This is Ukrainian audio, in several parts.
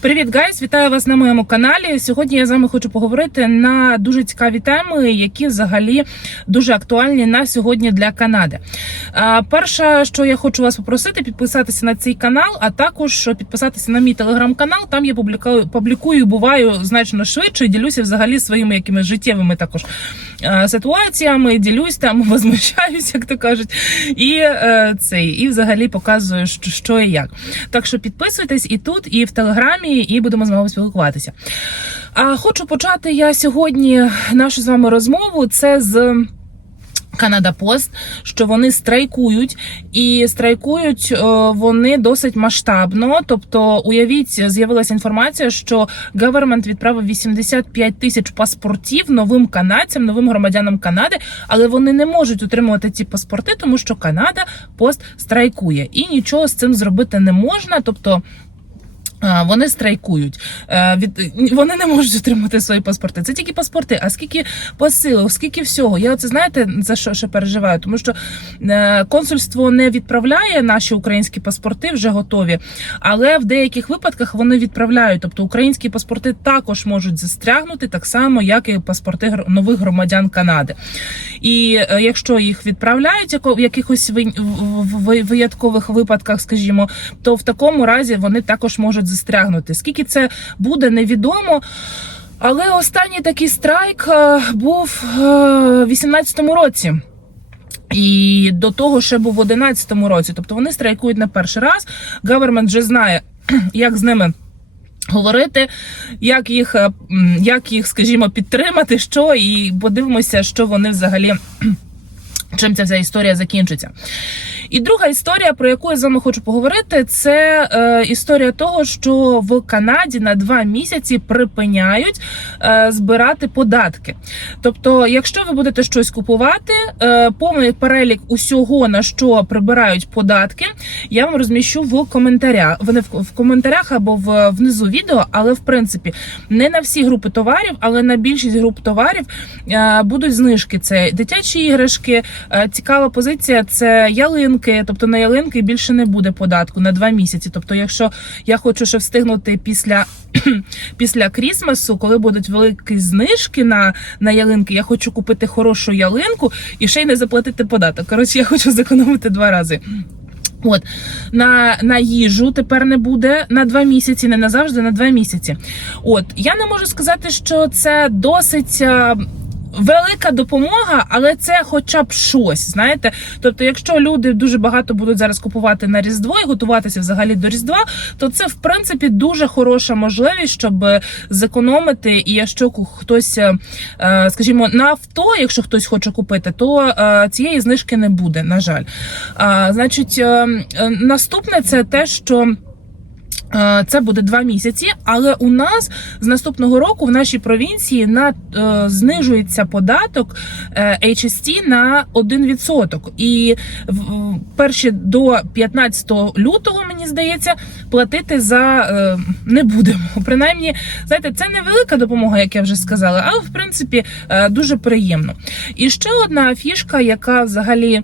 Привіт, гайс! Вітаю вас на моєму каналі. Сьогодні я з вами хочу поговорити на дуже цікаві теми, які взагалі дуже актуальні на сьогодні для Канади. Перше, що я хочу вас попросити, підписатися на цей канал, а також підписатися на мій телеграм-канал. Там я публікую, публікую, буваю значно швидше і ділюся взагалі своїми якимись життєвими також ситуаціями. Ділюсь там, возмущаюсь, як то кажуть, і е, цей, і взагалі показую, що і як. Так що підписуйтесь і тут, і в телеграмі, і будемо з вами спілкуватися. А хочу почати я сьогодні нашу з вами розмову. Це з. Канада Пост, що вони страйкують, і страйкують е, вони досить масштабно. Тобто, уявіть, з'явилася інформація, що Гевермент відправив 85 тисяч паспортів новим канадцям, новим громадянам Канади, але вони не можуть отримувати ці паспорти, тому що Канада Пост страйкує, і нічого з цим зробити не можна. Тобто. Вони страйкують, Е, від вони не можуть отримати свої паспорти. Це тільки паспорти. А скільки посилок, скільки всього? Я оце знаєте за що ще переживаю? Тому що е, консульство не відправляє наші українські паспорти, вже готові, але в деяких випадках вони відправляють. Тобто українські паспорти також можуть застрягнути, так само як і паспорти нових громадян Канади. І е, якщо їх відправляють в якихось виняткових випадках, скажімо, то в такому разі вони також можуть застрягнути. Скільки це буде, невідомо. Але останній такий страйк е, був е, в 18-му році. І до того ще був в 11-му році. Тобто вони страйкують на перший раз. Гавермент вже знає, як з ними. Говорити, як їх, е, як їх, скажімо, підтримати, що, і подивимося, що вони взагалі чим ця вся історія закінчиться. І друга історія, про яку я з вами хочу поговорити, це е, історія того, що в Канаді на два місяці припиняють е, збирати податки. Тобто, якщо ви будете щось купувати, е, повний перелік усього на що прибирають податки, я вам розміщу в коментарях. Вони в, коментарях або в внизу відео, але в принципі не на всі групи товарів, але на більшість груп товарів е, будуть знижки. Це дитячі іграшки. Е, Цікава позиція це ялинки. Тобто на ялинки більше не буде податку на два місяці. Тобто, якщо я хочу ще встигнути після після Крісмасу, коли будуть великі знижки на, на ялинки, я хочу купити хорошу ялинку і ще й не заплатити податок. Коротше, я хочу зекономити два рази. От на, на їжу тепер не буде на два місяці, не назавжди на два місяці. От я не можу сказати, що це досить. Велика допомога, але це хоча б щось, знаєте. Тобто, якщо люди дуже багато будуть зараз купувати на Різдво і готуватися взагалі до Різдва, то це в принципі дуже хороша можливість, щоб зекономити. І якщо хтось, е, е, скажімо, на авто, якщо хтось хоче купити, то е, цієї знижки не буде, на жаль. Значить, наступне це те, що. Е, Це буде два місяці, але у нас з наступного року в нашій провінції на е, знижується податок е, HST на 1%. І в, перші до 15 лютого, мені здається, платити за е, не будемо. Принаймні, знаєте, це невелика допомога, як я вже сказала, але в принципі е, дуже приємно. І ще одна фішка, яка взагалі.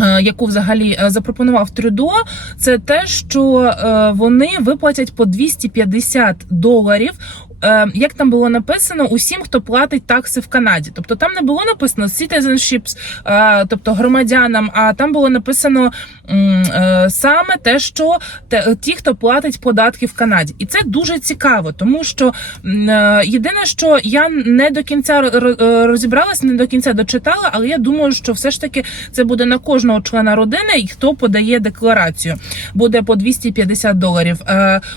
Е, Яку взагалі е, запропонував Трюдо, це те, що е, вони виплатять по 250 доларів. Е, Як там було написано, усім, хто платить такси в Канаді. Тобто там не було написано citizenships, е, тобто громадянам, а там було написано е, саме те, що те, ті, хто платить податки в Канаді. І це дуже цікаво, тому що е, єдине, що я не до кінця ро- розібралась, не до кінця дочитала, але я думаю, що все ж таки це буде на кожного члена родини, і хто подає декларацію. Буде по 250 доларів.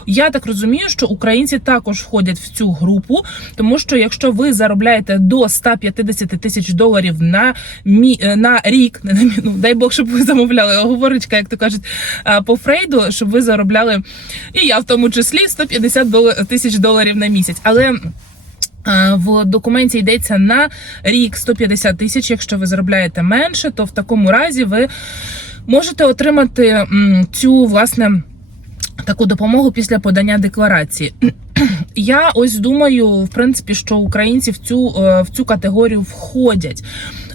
Я так розумію, що українці також входять в цю групу, тому що якщо ви заробляєте до 150 тисяч доларів на мі е, на рік, не на ну, дай Бог, щоб ви замовляли оговорочка, як то кажуть, е, по Фрейду, щоб ви заробляли, і я в тому числі 150 тисяч доларів на місяць. Але е, в документі йдеться на рік 150 тисяч. Якщо ви заробляєте менше, то в такому разі ви можете отримати цю власне. Таку допомогу після подання декларації. Я ось думаю, в принципі, що українці в цю, е, в цю категорію входять.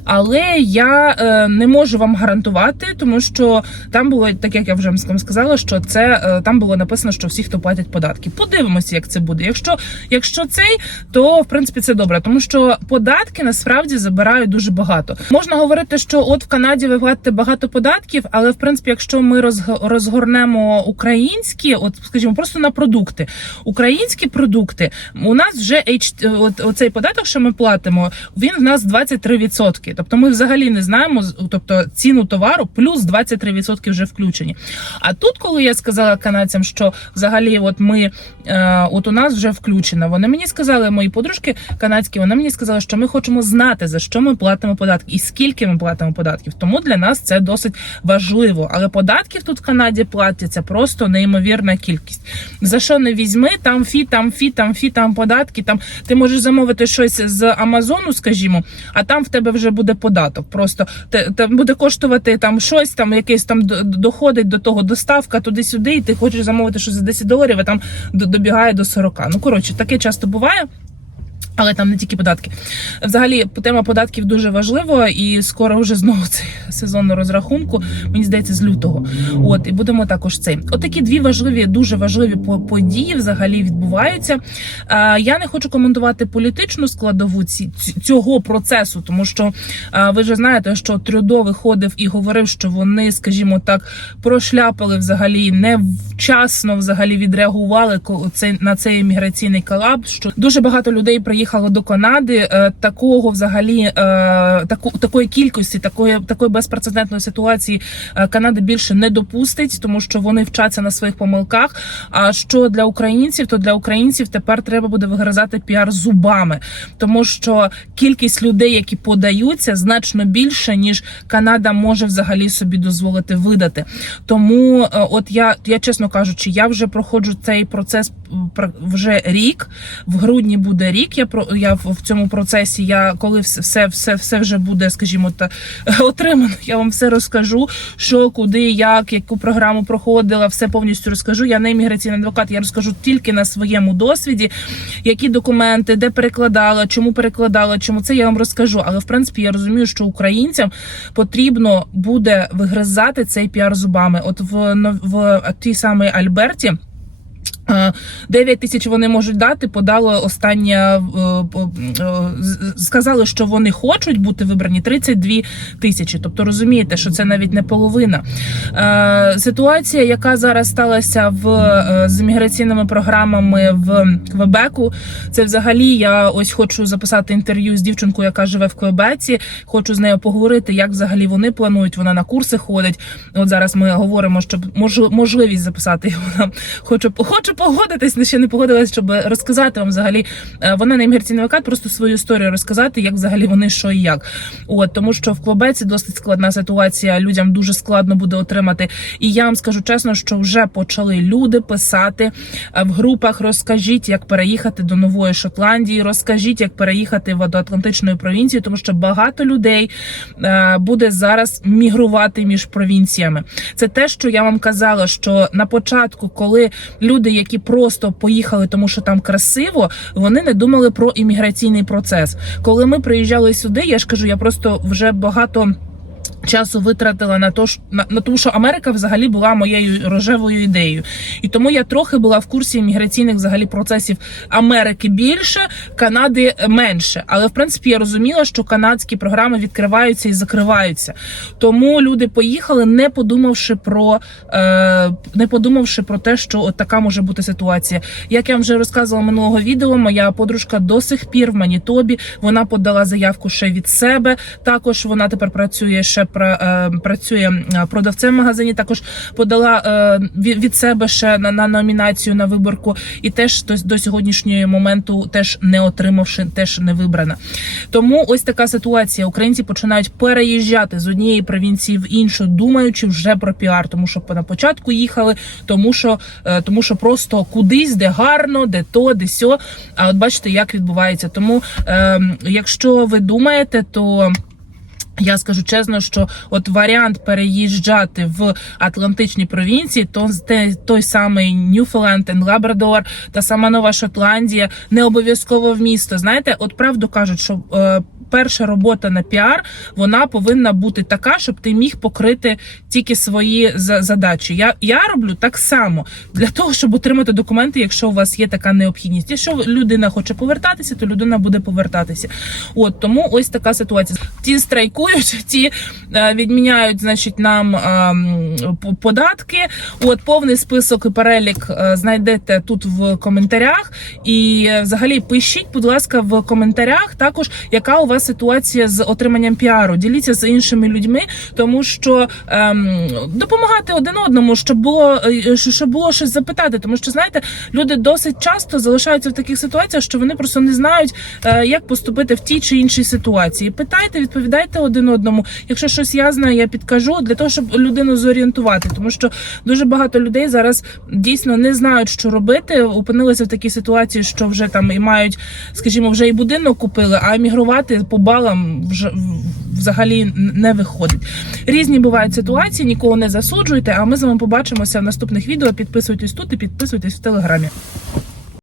Але я е, не можу вам гарантувати, тому що там було так, як я вже вам сказала, що це е, там було написано, що всі, хто платять податки. Подивимося, як це буде. Якщо якщо цей, то в принципі це добре, тому що податки насправді забирають дуже багато. Можна говорити, що от в Канаді ви платите багато податків, але в принципі, якщо ми розг- розгорнемо українські, от скажімо, просто на продукти, українські продукти, у нас вже H, от оцей податок, що ми платимо, він в нас 23%. Тобто ми взагалі не знаємо, тобто ціну товару плюс 23% вже включені. А тут, коли я сказала канадцям, що взагалі, от ми е, от у нас вже включено, вони мені сказали, мої подружки канадські, вони мені сказали, що ми хочемо знати за що ми платимо податки і скільки ми платимо податків. Тому для нас це досить важливо. Але податків тут в Канаді платяться просто неймовірна кількість. За що не візьми, там фі, там фі, там фі, там податки. Там ти можеш замовити щось з Амазону, скажімо, а там в тебе вже буде податок. Просто те- там буде коштувати там щось, там якесь там доходить до того доставка туди-сюди, і ти хочеш замовити щось за 10 доларів, а там до- добігає до 40. Ну коротше, таке часто буває. Але там не тільки податки. Взагалі, тема податків дуже важлива, і скоро вже знову цей сезон розрахунку. Мені здається, з лютого. От і будемо також цей. От дві важливі, дуже важливі події взагалі відбуваються. Я не хочу коментувати політичну складову цього процесу, тому що ви вже знаєте, що Трюдо виходив і говорив, що вони, скажімо так, прошляпали взагалі невчасно взагалі відреагували на цей міграційний колапс. Що дуже багато людей приїхало до Канади. Е, Такого взагалі е, таку такої кількості, такої такої безпрецедентної ситуації е, Канада більше не допустить, тому що вони вчаться на своїх помилках. А що для українців, то для українців тепер треба буде вигризати піар зубами, тому що кількість людей, які подаються, значно більше ніж Канада може взагалі собі дозволити видати. Тому, от я, я чесно кажучи, я вже проходжу цей процес пр- вже рік. В грудні буде рік. Я я в цьому процесі. Я коли все, все, все, вже буде, скажімо, та отримано. Я вам все розкажу, що куди, як, яку програму проходила, все повністю розкажу. Я не імміграційний адвокат, я розкажу тільки на своєму досвіді, які документи, де перекладала, чому перекладала, чому це я вам розкажу. Але в принципі я розумію, що українцям потрібно буде вигризати цей піар зубами. От в в тій самій Альберті. Е, 9 тисяч вони можуть дати. Подало останнє е, е, сказали, що вони хочуть бути вибрані 32 тисячі. Тобто розумієте, що це навіть не половина. Е, Ситуація, яка зараз сталася в е, з міграційними програмами в Квебеку, це взагалі я ось хочу записати інтерв'ю з дівчинкою, яка живе в Квебеці. Хочу з нею поговорити, як взагалі вони планують. Вона на курси ходить. От зараз ми говоримо, щоб мож- можливість записати. Вона хочу хочу погодитись, ще не погодилась, щоб розказати вам взагалі. Е, Вона не імміграційний адвокат, просто свою історію розказати, як взагалі вони що і як. От тому, що в Квебеці досить складна ситуація. Людям дуже складно буде отримати. І я вам скажу чесно, що вже почали люди писати е, в групах. Розкажіть, як переїхати до нової Шотландії, розкажіть, як переїхати в Атлантичної провінції, тому що багато людей е, буде зараз мігрувати між провінціями. Це те, що я вам казала, що на початку, коли люди, які просто поїхали, тому що там красиво, вони не думали про імміграційний процес. Коли ми приїжджали сюди, я ж кажу, я просто вже багато. Часу витратила на то, на, на тому, що Америка взагалі була моєю рожевою ідеєю, і тому я трохи була в курсі імміграційних взагалі процесів Америки більше, Канади менше. Але в принципі я розуміла, що канадські програми відкриваються і закриваються. Тому люди поїхали, не подумавши про е, не подумавши про те, що от така може бути ситуація. Як я вам вже розказувала минулого відео, моя подружка до сих пір в Манітобі. Вона подала заявку ще від себе. Також вона тепер працює ще е, працює е, продавцем в магазині. Також подала е, від, себе ще на, на номінацію на виборку, і теж до, сьогоднішнього моменту теж не отримавши, теж не вибрана. Тому ось така ситуація. Українці починають переїжджати з однієї провінції в іншу, думаючи вже про піар, тому що на початку їхали, тому що тому що просто кудись, де гарно, де то, де сьо. А от бачите, як відбувається. Тому, е, якщо ви думаєте, то. Я скажу чесно, що от варіант переїжджати в Атлантичні провінції, то той самий Ньюфаунд і Лабрадор, та сама Нова Шотландія, не обов'язково в місто. Знаєте, от правду кажуть, що е, перша робота на піар вона повинна бути така, щоб ти міг покрити тільки свої задачі. Я, я роблю так само для того, щоб отримати документи, якщо у вас є така необхідність. Якщо людина хоче повертатися, то людина буде повертатися. От тому ось така ситуація. Ті страйкують, ті е, відміняють, значить, нам е, податки. От повний список і перелік е, знайдете тут в коментарях. І взагалі пишіть, будь ласка, в коментарях також, яка у вас ситуація з отриманням піару. Діліться з іншими людьми, тому що ем, допомагати один одному, щоб було е, щоб було щось запитати. Тому що знаєте, люди досить часто залишаються в таких ситуаціях, що вони просто не знають, е, як поступити в тій чи іншій ситуації. Питайте, відповідайте один одному. Якщо щось я знаю, я підкажу для того, щоб людину зорієнтувати, тому що дуже багато людей зараз дійсно не знають, що робити. Опинилися в такій ситуації, що вже там і мають, скажімо, вже і будинок купили, а емігрувати по балам вже взагалі не виходить. Різні бувають ситуації, нікого не засуджуйте. А ми з вами побачимося в наступних відео. Підписуйтесь тут і підписуйтесь в телеграмі.